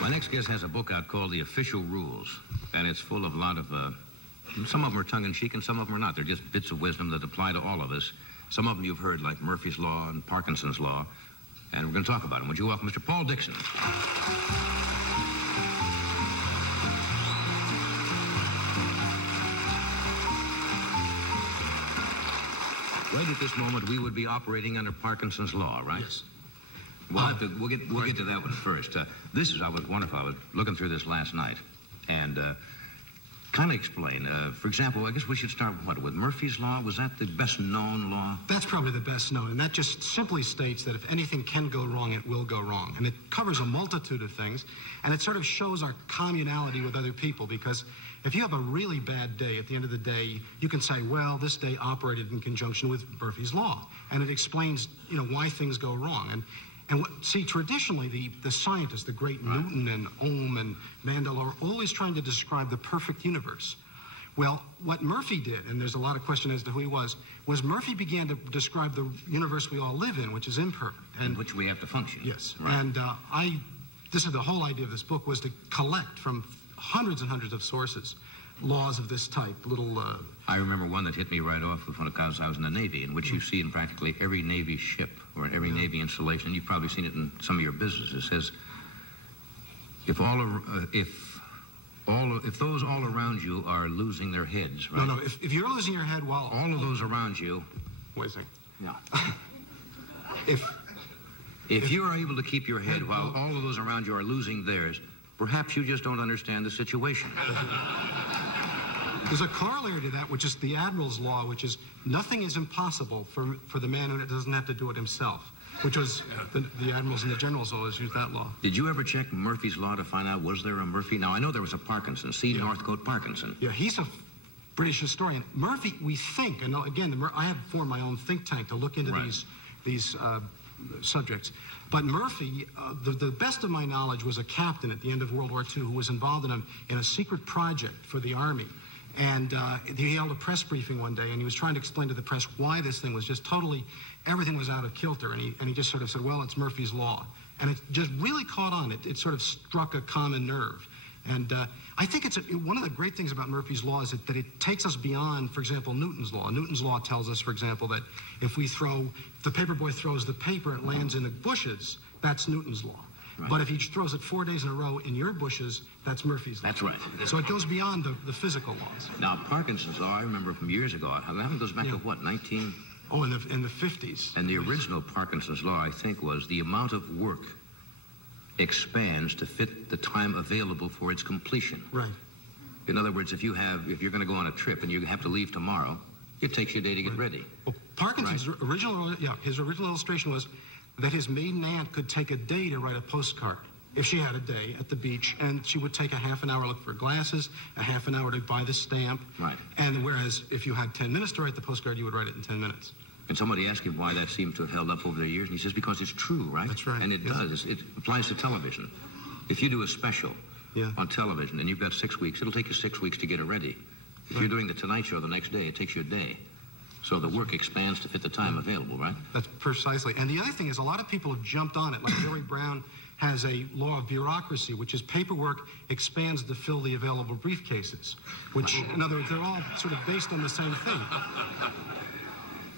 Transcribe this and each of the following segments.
My next guest has a book out called The Official Rules, and it's full of a lot of, some of them are tongue-in-cheek and some of them are not. They're just bits of wisdom that apply to all of us. Some of them you've heard, like Murphy's Law and Parkinson's Law, and we're going to talk about them. Would you welcome Mr. Paul Dickson? Right at this moment, we would be operating under Parkinson's Law, right? Yes. We'll get to that one first. I was wonderful. I was looking through this last night, and kind of explain. For example, I guess we should start with Murphy's Law. Was that the best known law? That's probably the best known, and that just simply states that if anything can go wrong, it will go wrong. And it covers a multitude of things, and it sort of shows our communality with other people, because if you have a really bad day, at the end of the day, you can say, well, this day operated in conjunction with Murphy's Law, and it explains, why things go wrong. See, traditionally, the scientists, the great Newton and Ohm and Mandel, are always trying to describe the perfect universe. Well, what Murphy did, and there's a lot of question as to who he was Murphy began to describe the universe we all live in, which is imperfect. In which we have to function. Yes. Right. And this is the whole idea of this book, was to collect from hundreds and hundreds of sources laws of this type, I remember one that hit me right off with one of because I was in the Navy, in which you see in practically every Navy ship or in every Navy installation, you've probably seen it in some of your businesses. It says, if those all around you are losing their heads, right? No, if you're losing your head while... All of those around you... Wait a second. No. If you are able to keep your head while all of those around you are losing theirs, perhaps you just don't understand the situation. There's a corollary to that, which is the Admiral's Law, which is nothing is impossible for the man who doesn't have to do it himself, which was the Admirals and the Generals always used that law. Did you ever check Murphy's Law to find out, was there a Murphy? Now, I know there was a Parkinson, C. Northcote Parkinson. Yeah, he's a British historian. Murphy, we think, and again, I had formed my own think tank to look into these subjects. But Murphy, the best of my knowledge, was a captain at the end of World War II who was involved in a secret project for the Army. And he held a press briefing one day, and he was trying to explain to the press why this thing was just totally, everything was out of kilter. And he just sort of said, well, it's Murphy's Law. And it just really caught on. It sort of struck a common nerve. And I think one of the great things about Murphy's Law is that it takes us beyond, for example, Newton's Law. Newton's Law tells us, for example, that if the paper boy throws the paper and it lands in the bushes, that's Newton's Law. Right. But if he throws it 4 days in a row in your bushes, that's Murphy's Law. That's right. So it goes beyond the physical laws. Now, Parkinson's Law, I remember from years ago, that goes back to what, 19... Oh, in the 50s. And the original Parkinson's Law, I think, was the amount of work expands to fit the time available for its completion. Right. In other words, if you're going to go on a trip and you have to leave tomorrow, it takes you a day to get ready. Well, Parkinson's original illustration was that his maiden aunt could take a day to write a postcard if she had a day at the beach, and she would take a half an hour to look for glasses, a half an hour to buy the stamp. Right. And whereas if you had 10 minutes to write the postcard, you would write it in 10 minutes. And somebody asked him why that seemed to have held up over the years, and he says, because it's true, right? That's right. And it does. It applies to television. If you do a special on television and you've got 6 weeks, it'll take you 6 weeks to get it ready. If you're doing the Tonight Show the next day, it takes you a day. So the work expands to fit the time available, right? That's precisely. And the other thing is a lot of people have jumped on it. Like Jerry Brown has a law of bureaucracy, which is paperwork expands to fill the available briefcases, which, in other words, they're all sort of based on the same thing.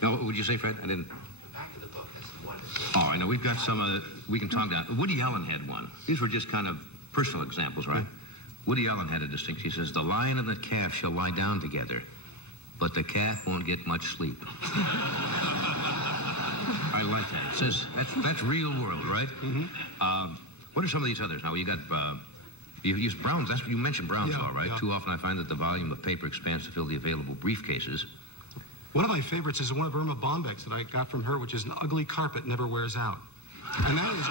Now, what would you say, Fred? I didn't... Back to the book. Oh, I know. We've got some, we can talk down. Woody Allen had one. These were just kind of personal examples, right? Woody Allen had a distinction. He says, the lion and the calf shall lie down together, but the calf won't get much sleep. I like that. It says, that's real world, right? Mm-hmm. What are some of these others? Now, you got, you use Brown's, you mentioned Brown's Law, right? Yeah. Too often I find that the volume of paper expands to fill the available briefcases. One of my favorites is one of Erma Bombeck's that I got from her, which is an ugly carpet never wears out. And that is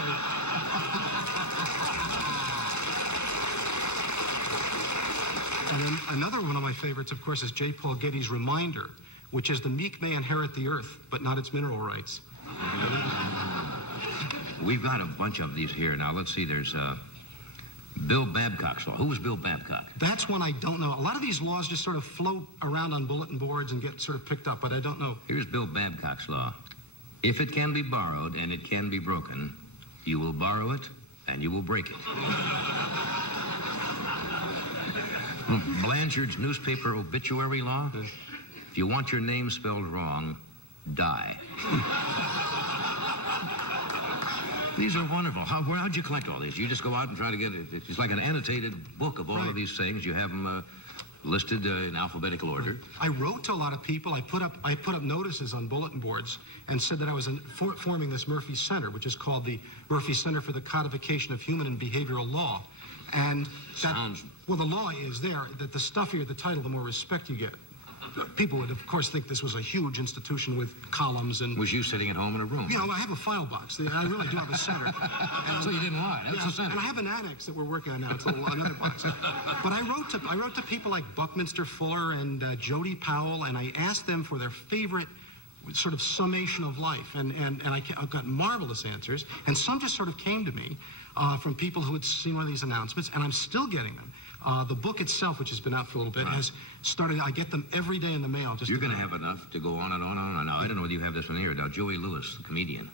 And then another one of my favorites, of course, is J. Paul Getty's Reminder, which is the meek may inherit the earth, but not its mineral rights. We've got a bunch of these here. Now, let's see, there's Bill Babcock's law. Who was Bill Babcock? That's one I don't know. A lot of these laws just sort of float around on bulletin boards and get sort of picked up, but I don't know. Here's Bill Babcock's law. If it can be borrowed and it can be broken, you will borrow it and you will break it. Blanchard's newspaper obituary law. If you want your name spelled wrong, die. These are wonderful. How'd you collect all these? You just go out and try to get it. It's like an annotated book of all of these things. You have them listed in alphabetical order. I wrote to a lot of people. I put up notices on bulletin boards and said that I was forming this Murphy Center, which is called the Murphy Center for the Codification of Human and Behavioral Law. And well, the law is there that the stuffier the title, the more respect you get. People would, of course, think this was a huge institution with columns and... Was you sitting at home in a room? You know, I have a file box. I really do have a center. And, so you didn't lie. That's the center. And I have an annex that we're working on now. It's another box. But I wrote to people like Buckminster Fuller and Jody Powell, and I asked them for their favorite sort of summation of life. And I've got marvelous answers. And some just sort of came to me from people who had seen one of these announcements, and I'm still getting them. The book itself, which has been out for a little bit, has started. I get them every day in the mail. You're going to have enough to go on and on and on. Now, I don't know whether you have this one here. Now, Joey Lewis, the comedian,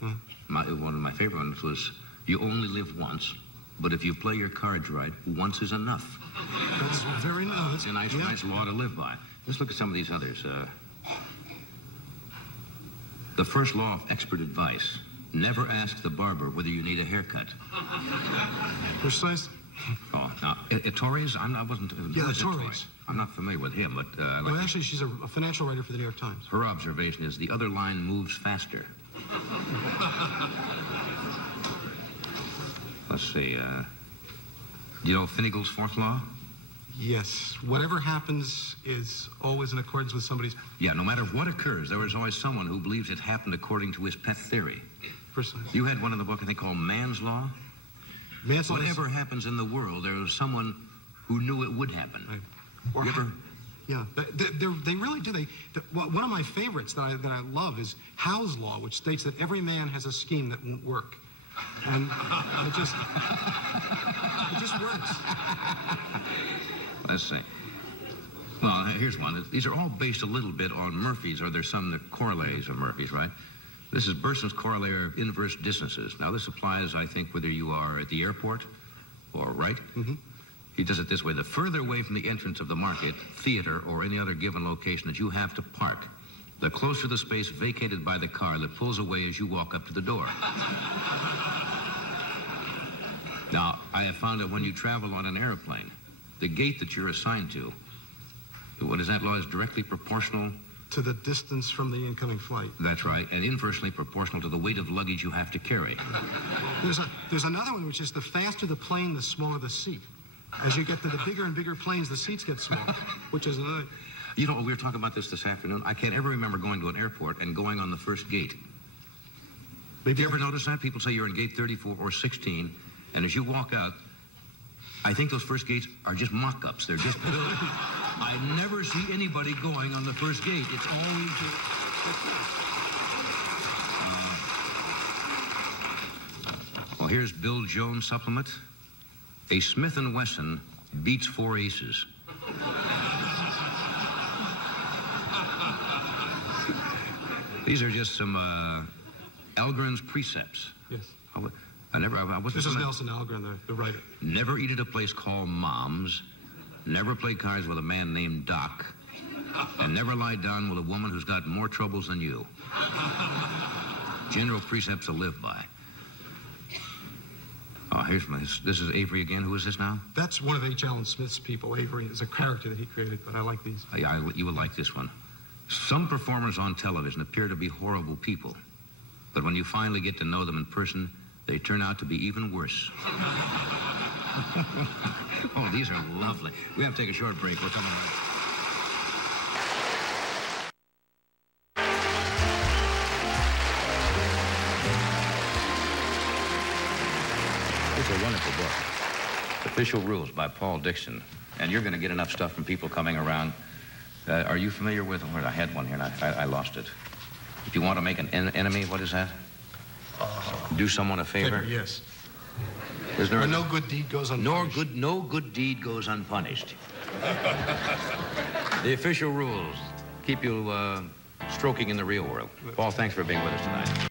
one of my favorite ones was, you only live once, but if you play your cards right, once is enough. That's very nice. It's a nice law to live by. Let's look at some of these others. The first law of expert advice. Never ask the barber whether you need a haircut. Precise. Oh, now, Torres, I wasn't... Yeah, Torres. I'm not familiar with him, but... well, actually, she's a financial writer for the New York Times. Her observation is the other line moves faster. Let's see, do you know Finnegal's fourth law? Yes. Whatever happens is always in accordance with somebody's... Yeah, no matter what occurs, there is always someone who believes it happened according to his pet theory. Precisely. You had one in the book, I think, called Man's Law? Whatever happens in the world, there is someone who knew it would happen. Right. Yeah, they really do. One of my favorites that I love is Howe's Law, which states that every man has a scheme that won't work. And it just works. Let's see. Well, here's one. These are all based a little bit on Murphy's, or there's some corollaries of Murphy's, right? This is Burson's corollary of inverse distances. Now, this applies, I think, whether you are at the airport or right. Mm-hmm. He does it this way. The further away from the entrance of the market, theater, or any other given location that you have to park, the closer the space vacated by the car that pulls away as you walk up to the door. Now, I have found that when you travel on an airplane, the gate that you're assigned to, what is that law, is directly proportional to the distance from the incoming flight. That's right, and inversely proportional to the weight of luggage you have to carry. There's another one, which is the faster the plane, the smaller the seat. As you get to the bigger and bigger planes, the seats get smaller, which is another... You know, we were talking about this afternoon. I can't ever remember going to an airport and going on the first gate. Did you ever notice that? People say you're in gate 34 or 16, and as you walk out, I think those first gates are just mock-ups. They're just built. I never see anybody going on the first gate. It's always... Well, here's Bill Jones' supplement. A Smith & Wesson beats 4 aces. These are just some Algren's precepts. Yes. This is Nelson Algren, the writer. Never eat at a place called Mom's. Never play cards with a man named Doc. And never lie down with a woman who's got more troubles than you. General precepts to live by. Oh, this is Avery again. Who is this now? That's one of H. Allen Smith's people. Avery is a character that he created, but I like these. You would like this one. Some performers on television appear to be horrible people, but when you finally get to know them in person, they turn out to be even worse. Oh, these are lovely. We have to take a short break. We're coming right. It's a wonderful book. Official Rules by Paul Dickson. And you're going to get enough stuff from people coming around. Are you familiar with... I had one here, and I lost it. If you want to make an enemy, what is that? Do someone a favor? Yes. Is there no good deed goes unpunished. No good deed goes unpunished. The official rules keep you stroking in the real world. Paul, thanks for being with us tonight.